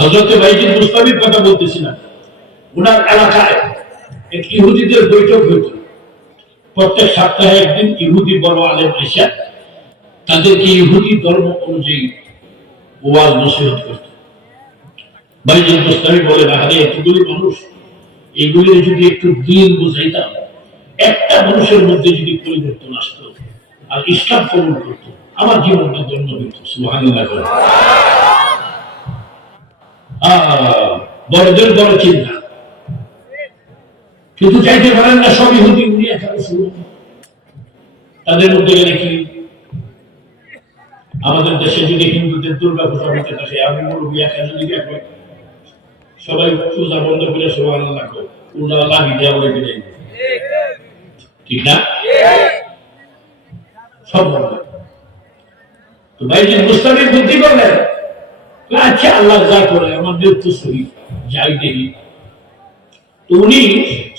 হযরত বাইজিদ বুস্তামির কথা বলতেছিলাম। ওনার এলাকায় এক ইহুদিদের বৈঠক হইত। প্রত্যেক সপ্তাহে একদিন ইহুদি বড় আলেম এসে তাদেরকে ইহুদি ধর্ম অনুযায়ী ওয়াজ নসিহত করত। বাইজিদ বুস্তামি বলে, আরে এতগুলি মানুষ, এগুলি যদি একটু দিন বুঝাইতাম, একটা মানুষের মধ্যে যদি পরিবর্তন আসতো আর ইসলাম কবুল করত, আমার জীবনটা ধন্য হইত। সুবহানাল্লাহ। বড়দের বড় চিন্তা, কিন্তু চাইতে পারেন না সব ইহুদি উনি এখানে শুরু। তাদের মধ্যে গেলে কি আমাদের দেশে যদি হিন্দুদের দুর্গা পূজা হইতে থাকে, আমি বলবো একা যদি দেখো সবাই পূজা বন্ধ করে সুবহানাল্লাহ কো পূজা লাগি দেওয়া বলে দিলে ঠিক না? সব বন্ধ। তো বাইজিদ বুস্তামি বুদ্ধি করলেন, আচ্ছা আল্লাহ যা করে আমাদের তো সহি যাই দেখি। উনি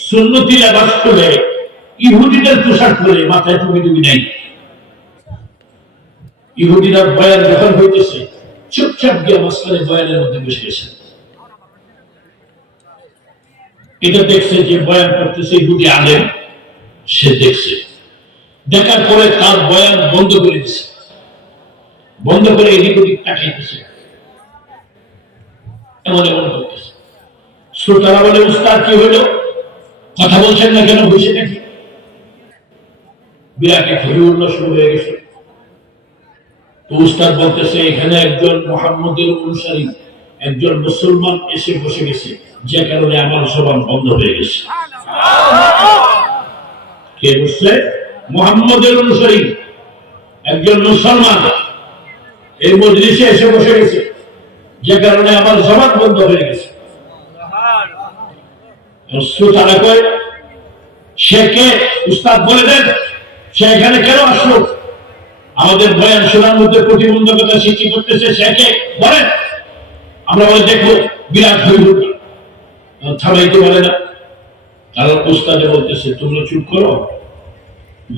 সুন্নতি লেবাস করে ইহুদিদের পোশাক পরে, মাথায় টুপি টুপি নাই। ইহুদিরা বয়ান যখন হইতেছে চুপচাপ গিয়ে মাঝখানে বয়ানের মধ্যে বসে গেছে। এটা দেখছে যে বয়ান করতেছে ইহুদি আলেম, সে দেখছে। দেখার পরে তার বয়ান বন্ধ করে দিছে, বন্ধ করে এদিক ওদিক তাকাইতেছে, এমন এমন করতেছে। শ্রোতারা বলে, উস্তাদ কি হইল, কথা বলছেন না কেন, বসে নাকি? বিরাট এক হরিউল্লাহ শুরু হয়ে গেছে। তো উস্তাদ বলতেছে, এখানে একজন মুহাম্মদের অনুসারী, একজন মুসলমান এসে বসে গেছে, যে কারণে আমার জবান বন্ধ হয়ে গেছে। কে বসছে? মুহাম্মদের অনুসারী একজন মুসলমান এই মজলিসে এসে বসে গেছে, যে কারণে আমার জবান বন্ধ হয়ে গেছে। শ্রোতারা কয়, সে কে? উস্তাদ বলে দেন, সে এখানে কেন আসলো? আমাদের বয়ান শোনার মধ্যে প্রতিবন্ধকতা সৃষ্টি করতেছে, সে কে বলেন। আমরা বলে দেখবো, বিরাট হইহুল্লা। থামাইতে পারে না, কারণ উস্তাদে বলতেছে তোমরা চুপ করো,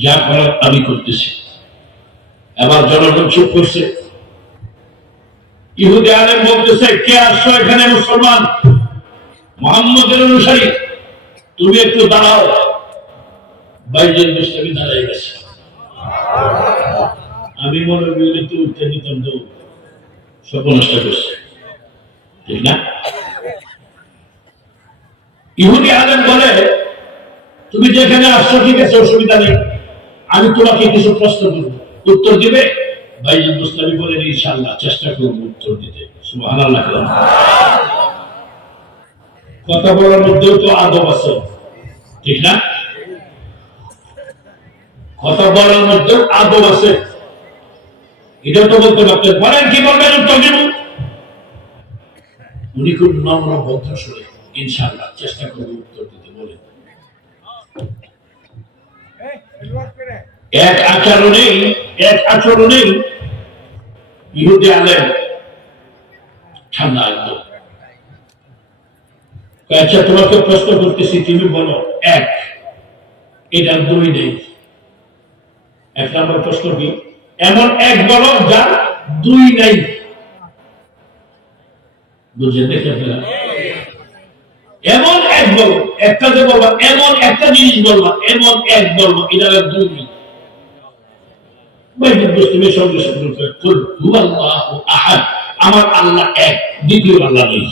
যা করার আমি করতেছি। এবার জনগণ চুপ করছে। ইহুদি আলেম বলতেছে, কে আসছো এখানে? মুসলমান, মুহাম্মদের অনুসারী, তুমি একটু দাঁড়াও। বাইজিদ বুস্তামি দাঁড়াই গেছে। আমি মনে করি তো উঠে নিতাম, তো সব নষ্ট করছে, ঠিক না? ইহুদি আলেম বলে, তুমি যেখানে আসছো ঠিক আছে, অসুবিধা নেই, আমি তোমাকে কিছু প্রশ্ন করব, উত্তর দিবে? বাইজিদ বুস্তামি বলেন, ইনশাআল্লাহ চেষ্টা করব উত্তর দিতে। সুবহানাল্লাহ। কথা বলার মধ্যেও তো আদব আছে, ঠিক না? কথা বলার মধ্যেও আদব আছে, এটা তো বলতে পারতেন। বলেন কি বলবেন, উত্তর দিব। উনি খুব নম্র ভদ্র সুরে, ইনশাআল্লাহ চেষ্টা করব উত্তর দিতে বলেন। এক আচরণেই ইহুদি আলেম ঠান্ডা একদম। আচ্ছা তোমাকে প্রশ্ন করতেছি, তুমি বলো এক, এটার দুই নেই। এক নম্বর প্রশ্ন কি? এমন এক বলো যার দুই নাই। বুঝে দেখে ফেলা। এমন এক বলো, একটা যে বলবা, এমন একটা জিনিস বলবা, এমন এক বলবা, এটার দুই নেই। বাইজিদ বুস্তামি সঙ্গে সঙ্গে কুল হুয়াল্লাহু আহাদ, আমার আল্লাহ এক, দ্বিতীয় আল্লাহ নেই।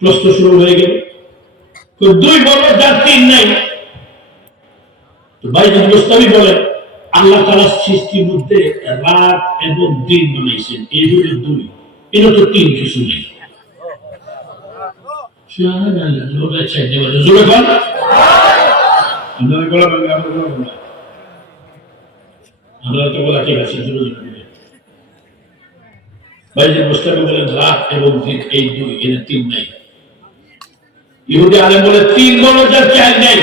প্রশ্ন শুরু হয়ে গেল। দুই বলো যার তিন নাই। বাইজিদ বুস্তামি বলে, আল্লাহ তাআলা সৃষ্টির মধ্যে রাত এবং দিন বানাইছেন, এইগুলো দুই, এটা তো তিন কিছু নেই। বাইজিদ বুস্তামি বলেন, রাত এবং দিন এই দুই, এর তিন নাই। ইহুদি আলেম বলে, তিন বলো যার চার নাই।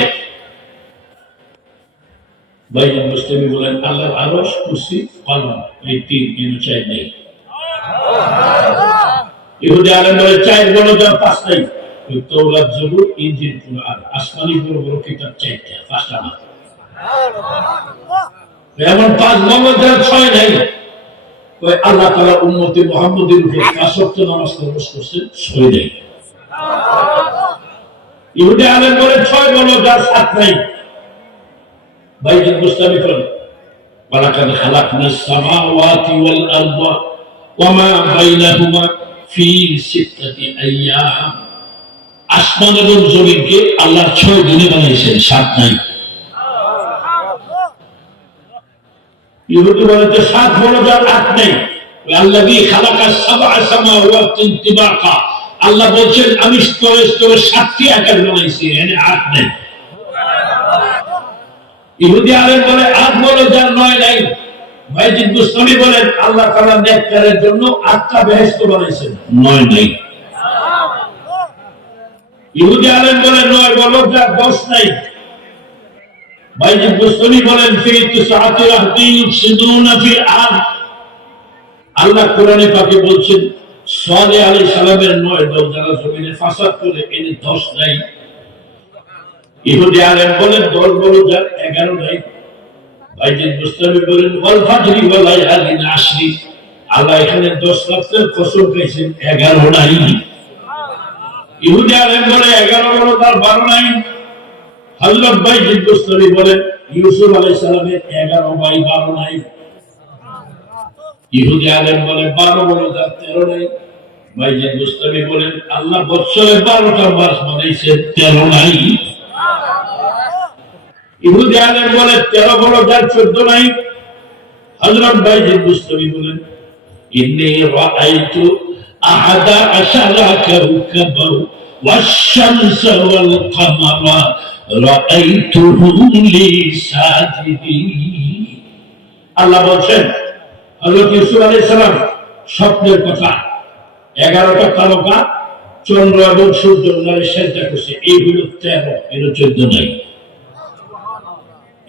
বাইজিদ বুস্তামি বলেন, আল্লাহর আরশ, কুরসি, কলম, এই তিন, এর চার নেই। ইহুদি আলেম বলে, চার বলো যার পাঁচ নাই। তাওরাত, জবুর, ইনজিল, কুরআন, আসমানি বড় বড় কিতাব চারটা, পাঁচটা না। এমন পাঁচ বলো যার ছয় নাই। আল্লাহ তাআলা উম্মতে মুহাম্মদের উপর 5 ওয়াক্ত নামাজ ফরজ করেছেন 6 নাই। ইহুদি আলেম বলে 6 বলো যার 7 নাই। ভাইজিদ মুস্তামি করেন ওয়ালাকাদ খালাকনাস সামাওয়াতি ওয়াল আরদা ওয়া মা বাইনাহুমা ফি সিত্তাতি আইয়াম। আসমান এবং জমিনকে আল্লাহ 6 দিনে বানিয়েছেন, 7 নাই। ইহুদি বলে যে 7 বলো যার 8 নাই। আল্লাযী খালাকাস সাবআ সামাওয়াতিন তিবাকা, আল্লাহ বলেন আমি স্তরে স্তরে 7টি আকাশ বানাইছি, এখানে 8 নাই। ইহুদি আলেম বলে 8 বলো যার 9 নাই। ভাইজিদ বুস্তামি বলেন আল্লাহ তাআলা নেককারের জন্য 8টা বেহেশত বানাইছেন, 9 নাই। ইহুদি আলেম বলে 9 বলো যার 10 নাই। ভাইজিদ বুস্তামি বলেন ফি তিসআতি রাহতি ইউফসিদুনা ফিল আরদ, আল্লাহ কোরআনে পাকে বলছেন সালেহ আলাইহিস সালামের 9 দল যারা জমিনে ফাসাদ করে, এনে 10 নাই। ইহুদি আলেম বলেন 10 বলো যার 11 নাই। ভাইজিদ বুস্তামি বলেন ওয়াল ফাজরি ওয়া লায়ালিন আশরি, আল্লাহ এখানে 10 রাতের কসম খাইছেন, 11 নাই। ইহুদি আলেম বলে 11 বলো তার 12 নাই। হযরত ভাইজিদ বুস্তামি বলেন ইউসুফ আলাইহিস সালামের 11 বাই 12 নাই। ইহুদি আলেম বলে 12 বলো তার 13 নাই। ভাইজিদ বুস্তামি বলেন আল্লাহ বছরে 12টা মাস বানাইছেন, 13 নাই। ইহুদি আলেম বলে 13 বলো যার 14 নাই। হযরত ভাইজিদ বুস্তামি বলেন ইন্নী রাআইতু আহাদা আশারা কাওকাবা ওয়াশ-শামসা ওয়াল কামারা রাআইতুহুম লি সাজিদিন। আল্লাহ বলেন হযরত ইউসুফ আলাইহিস সালাম স্বপ্নের কথা 11টা তারকা চন্দ্র এবং সূর্য ওনারে সেজদা করছে, এই হলো 13, এর 14 নাই।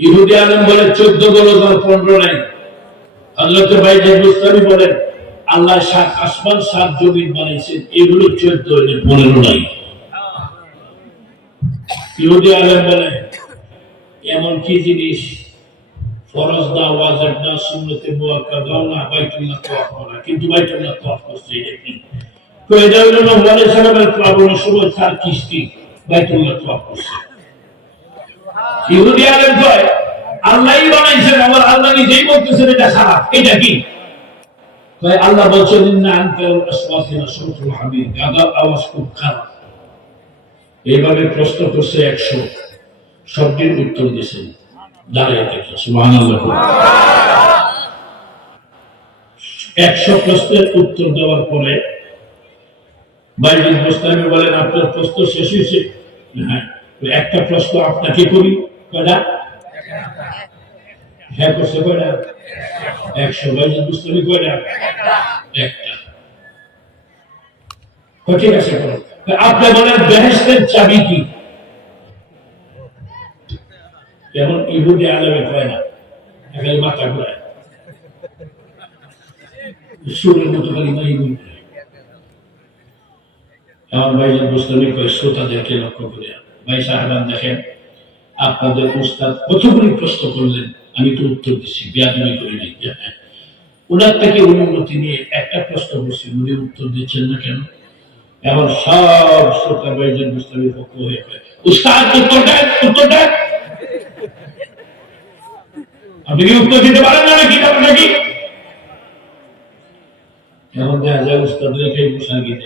ইহুদি আলেম বলে 14 বলো যার 15 নাই। হযরত ভাইজিদ বুস্তামি বলেন আল্লাহ 7 আসমান 7 জমিন বানাইছেন, এগুলো 14, এর 15 নাই। ইহুদি আলেম বলে এমন কি জিনিস ফরজ না, ওয়াজিব না, সুন্নতে মুআক্কাদা না, বাইতুল্লাহ তাওয়াফ করা, কিন্তু বাইতুল্লাহ তাওয়াফ করছে, এটা কি? তো এটা হলো নবী আলাইহিস সালামের প্লাবনের সময় 4 কিস্তি বাইতুল্লাহ তাওয়াফ করছে। ইহুদি আলেম কয় আল্লাহই বানাইছেন, আমার আল্লাহ নিজেই বলতেছেন এটা খারাপ, এটা কি? কয় আল্লাহ বলছেন ইন্না আনকাল আসওয়াতিনা সাউতুল হামিদ, গাদার আওয়াজ খুব খারাপ। এইভাবে প্রশ্ন করছে 100, সবটির উত্তর দিয়েছেন। দাঁড়িয়ে দেখো সুবহানাল্লাহ। 100 প্রশ্নের উত্তর দেওয়ার পরে ভাইজিদ বুস্তামি বলেন আপনার প্রশ্ন শেষ হয়েছে? হ্যাঁ। একটা প্রশ্ন আপনাকে করি, কয়টা? হ্যাঁ করছে কয়টা? 100। ভাইজিদ বুস্তামি কয়টা? একটা। ঠিক আছে করো। আপনি বলেন বেহেশতের চাবি কি? যেমন ইহুদি আলেমে কয় না, এখানে মাথা ঘুরায়, সুরের মতো খালি নাই বলতে। আমার ভাইজিদ বুস্তামি কয় শ্রোতাদেরকে লক্ষ্য করে, ভাই সাহেবান দেখেন আপনাদের উস্তাদ কতগুলি প্রশ্ন করলেন, আমি তো উত্তর দিচ্ছি, বেয়াদবি করি নাই। ওনার থেকে অনুমতি নিয়ে একটা প্রশ্ন করছি, উনি উত্তর দিচ্ছেন না কেন? এমন সব শ্রোতা ভাইজিদ বুস্তামির পক্ষ হয়ে কয় উস্তাদ উত্তর দেন, উত্তর দেন। আপনি কি উত্তর দিতে পারেন না নাকি? নাকি এমন দেখা যায় উস্তাদ রেখে বসা গিয়ে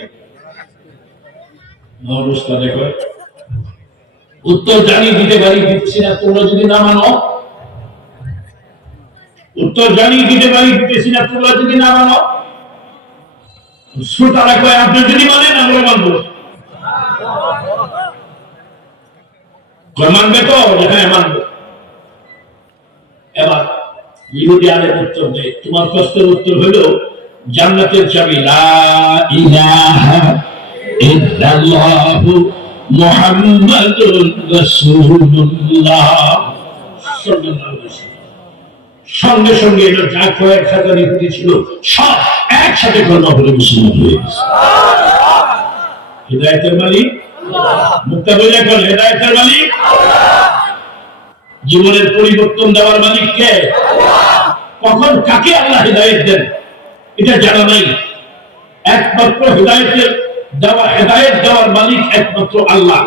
উস্তাদে কয় উত্তর জানি দিতে পারি, দিচ্ছি না, তোমরা যদি না মানো। উত্তর জানি দিতে পারি, দিতেছি না, তোমরা যদি না মানো। শ্রোতারা কয় আপনি যদি মানেন আমরা মানবো। মানবে তো? হ্যাঁ মানবো। এবার ইহুদি আলেম উত্তর দেয় তোমার প্রশ্নের উত্তর হলো জান্নাতের চাবি লা ইলাহা ইল্লাল্লাহু মুহাম্মাদুর রাসূলুল্লাহ সাল্লাল্লাহু আলাইহি ওয়াসাল্লাম। সঙ্গে সঙ্গে এটা যা কয়েক হাজার ইহুদি ছিল সব একসাথে কলমা পড়ে মুসলমান হয়ে গেছে। হিদায়াতের মালিক মুক্তা বলে কোন? হিদায়াতের মালিক, জীবনের পরিবর্তন দেওয়ার মালিক কে? কখন কাকে আল্লাহ হিদায়াত দেন এটা জানা নাই। একমাত্র হেদায়েত দেওয়ার মালিক একমাত্র আল্লাহ।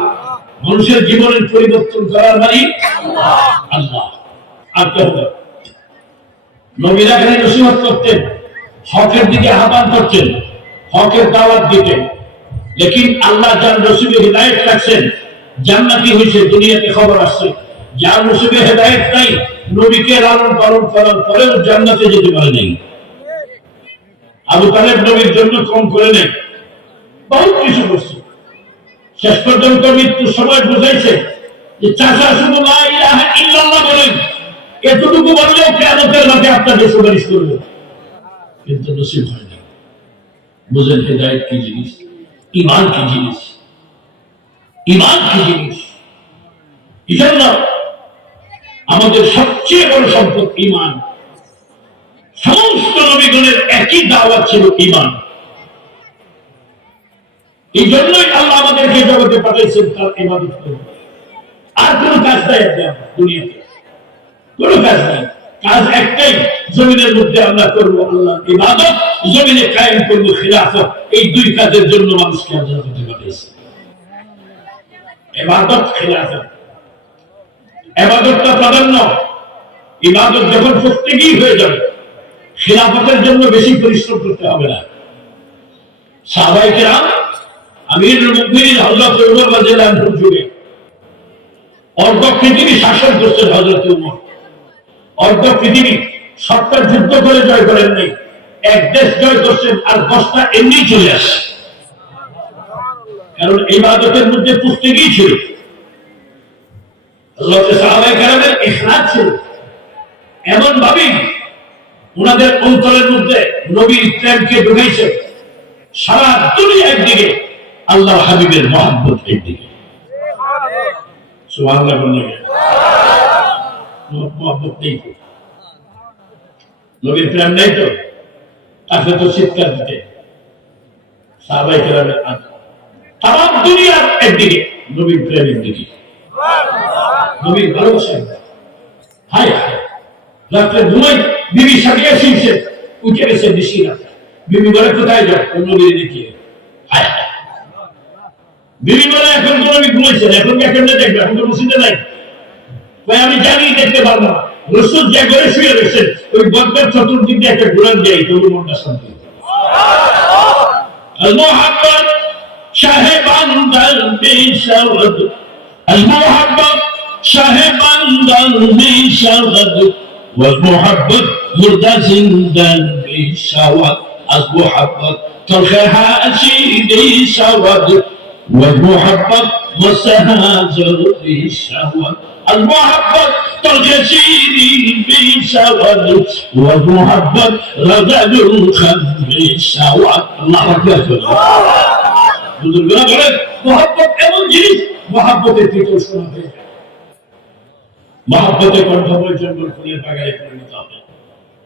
মানুষের জীবনের পরিবর্তন করার মালিক আল্লাহ। আর কেউ না। নবীরা খালি নসিহত করতেন, হকের দিকে আহ্বান করতেন, হকের দাওয়াত দিতেন। লেকিন আল্লাহ যার নসিবে হিদায়াত রাখছেন জান্নাতি হয়েছে, দুনিয়াতে খবর আসছে। যার নসিবে হিদায়াত নাই, নবীকে লালন পালন করার পরেও জান্নাতে যেতে পারে নাই। আবু তালেব নবীর জন্য কম করে নেই, বহুত কিছু করছে। শেষ পর্যন্ত মৃত্যুর সময় বুঝাইছে যে চাচা শুধু লা ইলাহা ইল্লাল্লাহ বলেন, এতটুকু বললেও কিয়ামতের মাঠে আপনাকে সুপারিশ করবে। কিন্তু নসিব হয় না। বুঝেন হিদায়াত কি জিনিস, ঈমান কি জিনিস, ঈমান কি জিনিস। এজন্য আমাদের সবচেয়ে বড় সম্পদ ঈমান। সমস্ত নবীগণের একই দাওয়াত ছিল ঈমান। এই জন্যই আল্লাহ আমাদেরকে জগতে পাঠাইছেন তার ইবাদত করতে। আর কোন কাজ নাই দুনিয়াতে, কোন কাজ নাই। কাজ একটাই, জমিনের মধ্যে আমরা করবো আল্লাহর ইবাদত, জমিনে কায়েম করবো খিলাফত। এই দুই কাজের জন্য মানুষকে আল্লাহ জগতে পাঠাইছে। ইবাদত, খিলাফত। ইবাদতটা প্রাধান্য। ইবাদত যখন প্রত্যেকই হয়ে যাবে, খিলাফতের জন্য বেশি পরিশ্রম করতে হবে না। সাহাবায়ে কেরাম আমিরুল মুমিনিন হযরত ওমর রাদিয়াল্লাহু আনহুর যুগে অর্ধ পৃথিবী শাসন করছেন হযরত ওমর। অর্ধ পৃথিবী ৭টা যুদ্ধ করে জয় করেন নাই, এক দেশ জয় করছেন, আর 10টা এমনি চলে আসে। কারণ ইবাদতের মধ্যে প্রত্যেকই ছিল। হযরত সাহাবায়ে কেরামের ইখলাস ছিল এমন ভাবে, ওনাদের অন্তরের মধ্যে নবীর প্রেমকে ঢুকাইছে। সারা দুনিয়া একদিকে, আল্লাহ হাবিবের মহব্বত একদিকে। সুবহানাল্লাহ বলেন। মহব্বত নেই তো, নবীর প্রেম নেই তো, তাকে তো চিৎকার দিতে। সাহাবায়ে কেরামের তাম দুনিয়ার একদিকে, নবীর প্রেম একদিকে, নবীর ভালোবাসা। হায় হায়, রাত্রে ঘুমাই বিবি সাথে শুনছে, উঠে গেছে বেশি রাতে। বিবি বলে কোথায় যাও? নবীর দেখিয়ে। হায় হায়, বিবি বলে এখন তো নবী ঘুমাইছেন, এখন কি কেমনে দেখবে? এখন তো মসজিদে নাই। আমি জানি দেখতে পারবো না। রাসূল যে ঘরে শুয়ে রয়েছেন, ওই গদ্দার চতুর্দিক দিয়ে একটা ঘোরান দেয়, তবু মনটা শান্তি। আল মুহাব্বত শাহে বান্দার বেশাওয়াত, আল মুহাব্বত শাহে বান্দার বেশাওয়াত, ওয়াল মুহাব্বত মুর্দা জিন্দার বেশাওয়াত, আল মুহাব্বত তলখে হাসিদে শাওয়াত, ওয়াল মুহাব্বত মুসাহাজর বেশাওয়াত, المحبت ترجسيني بشوال والمحبت رجل خمسوال. الله أكبر. বুজুর্গরা বলেন মহব্বত এমন জিনিস, মহব্বতের ভিতর শোনা হয়ে যায়। মহব্বতে কণ্ঠময় জঙ্গল ফুলের বাগানে পরিণত হবে।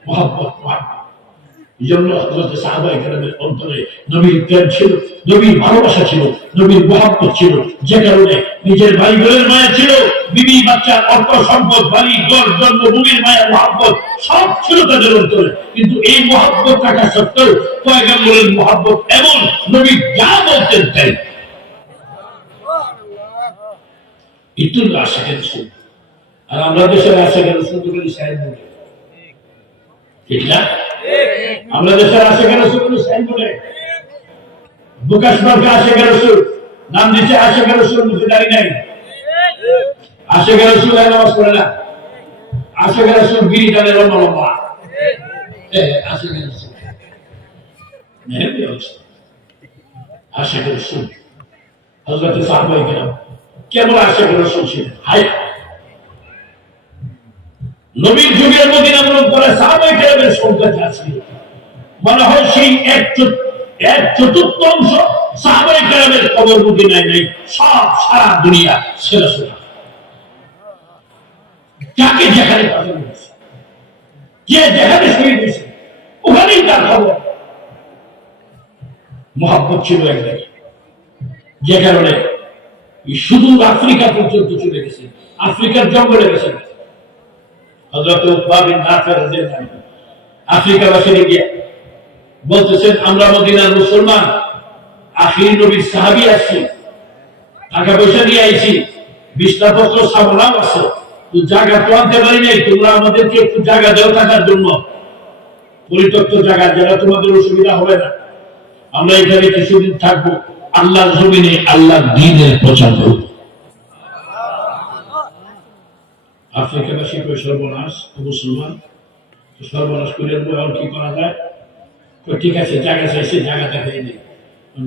মহব্বত, মহব্বত। এই জন্য হযরত সাহাবায়ে কেরামের অন্তরে নবীর প্রেম ছিল, নবীর ভালোবাসা ছিল, নবীর মহব্বত ছিল। যে কারণে নিজের ভাই বোনের মায়া ছিল, বিবি বাচ্চার অর্থ সম্পদ, বাড়ি ঘর, জন্মভূমির মায়া, মহব্বত সব ছিল তাদের অন্তরে। কিন্তু এই মহব্বত থাকা সত্ত্বেও পয়গম্বরের মহব্বত এমন, নবী যা বলতেন তাই। একটু আশিকে রাসূল। আর আমরা দেশের আশিকে রাসূল তো বলি সাহেব বলে, ঠিক না? আমরা দেশের আশিকে রাসূল বলি সাহেব বলে। বুকাশ মার্কা আশিকে রাসূল নাম দিচ্ছে, আশিকে রাসূল মুখে দাঁড়িয়ে নাই। আশিকে রাসূল নামাজ পড়ে না, আশিকে রাসূল বিড়ি টানে লম্বা লম্বা। আশিকে রাসূল আশিকে রাসূল হযরত সাহাবায়ে কেরাম কেমন আশিকে রাসূল ছিলেন। হায়, নবীর যুগের মদিনা মুনাওয়ারায় সাহাবায়ে কেরামের সংখ্যা যা ছিল, মনে হয় সেই এক চতুর্থাংশ সাহাবায়ে কেরামের কবর মদিনায় নেই। সব সারা দুনিয়া সেরা সেরা, যাকে যেখানে পাঠানো হয়েছে, যে যেখানে শহীদ হয়েছে, ওখানেই তার খবর। মহব্বত ছিল একদিকে, যে কারণে শুধু আফ্রিকা পর্যন্ত চলে গেছে, আফ্রিকার জঙ্গলে গেছে। হযরত উকবা বিন নাফির রাদিয়াল্লাহু আনহু আফ্রিকাবাসীকে গিয়ে বলতেছেন আমরা মদিনার মুসলমান, আখির নবীর সাহাবী আসছি, টাকা পয়সা নিয়ে আইছি, বিছনাপত্র সামলাও আছে, তো জায়গা তো আনতে পারি নাই, তোমরা আমাদেরকে একটু জায়গা দেও থাকার জন্য, পরিত্যক্ত জায়গা, যেটা তোমাদের অসুবিধা হবে না, আমরা এখানে কিছুদিন থাকবো, আল্লাহর জমিনে আল্লাহর দ্বীনের প্রচার করব। আফ্রিকাবাসী কই সর্বনাশ, মুসলমান সর্বনাশ করে আর কি করা যায়? ঠিক আছে, জায়গা চাইছে, জায়গা দেখাই নেই,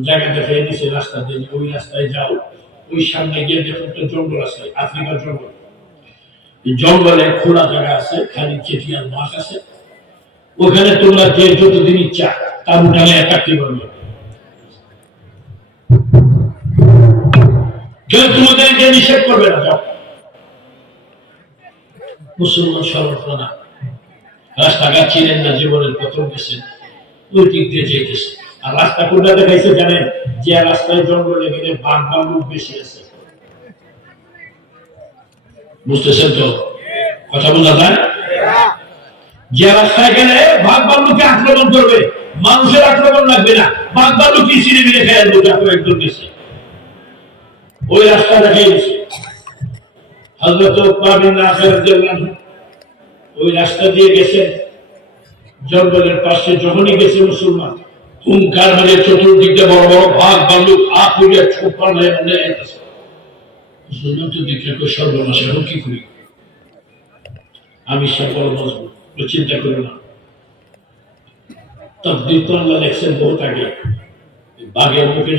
জায়গা দেখাই দিছে, রাস্তা দিয়ে ওই রাস্তায় যাও, ওই সামনে গিয়ে দেখো একটা জঙ্গল আছে, আফ্রিকার জঙ্গল, জঙ্গলে খোলা জায়গা আছে, খালি চেটিয়ার মাছ আছে, ওখানে তোমরা যে যতদিন ইচ্ছা তার উঠানে থাকতে পারবে, কেউ তোমাদেরকে নিষেধ করবে না, যাও। মুসলমান সর্বত্র না, রাস্তাঘাট চিনেন না, জীবনের প্রথম গেছেন, ওই দিক দিয়ে যেতেছে, আর রাস্তা কোনটা দেখাইছে জানেন? যে রাস্তায় জঙ্গলে গেলে বাঘ ভাল্লুক বেশি আছে, বুঝতেছেন তো? কথা বোঝা যায়? যে রাস্তায় গেলে বাঘ ভাল্লুকে আক্রমণ করবে, মানুষের আক্রমণ লাগবে না, বাঘ ভাল্লুকে চিনে মিলে খেয়াল বোঝা একদম গেছে, ওই রাস্তা দেখাই দিচ্ছে। হযরত উকবা বিন নাফির রাদিয়াল্লাহু আনহু ওই রাস্তা দিয়ে গেছেন, জঙ্গলের পাশে যখনই গেছে মুসলমান, হুঙ্কার মানে চতুর্দিকে বড় বড় বাঘ ভাল্লুক আপ হইয়া ছোপার হয়ে মনে যাইতেছে, মুসলমান তো দেখে কই সর্বনাশ, এখন কি করি? আমি সকল মজবুত, চিন্তা করি না, তকদির তো আল্লাহ লেখছেন বহুত আগে, বাঘের মুখে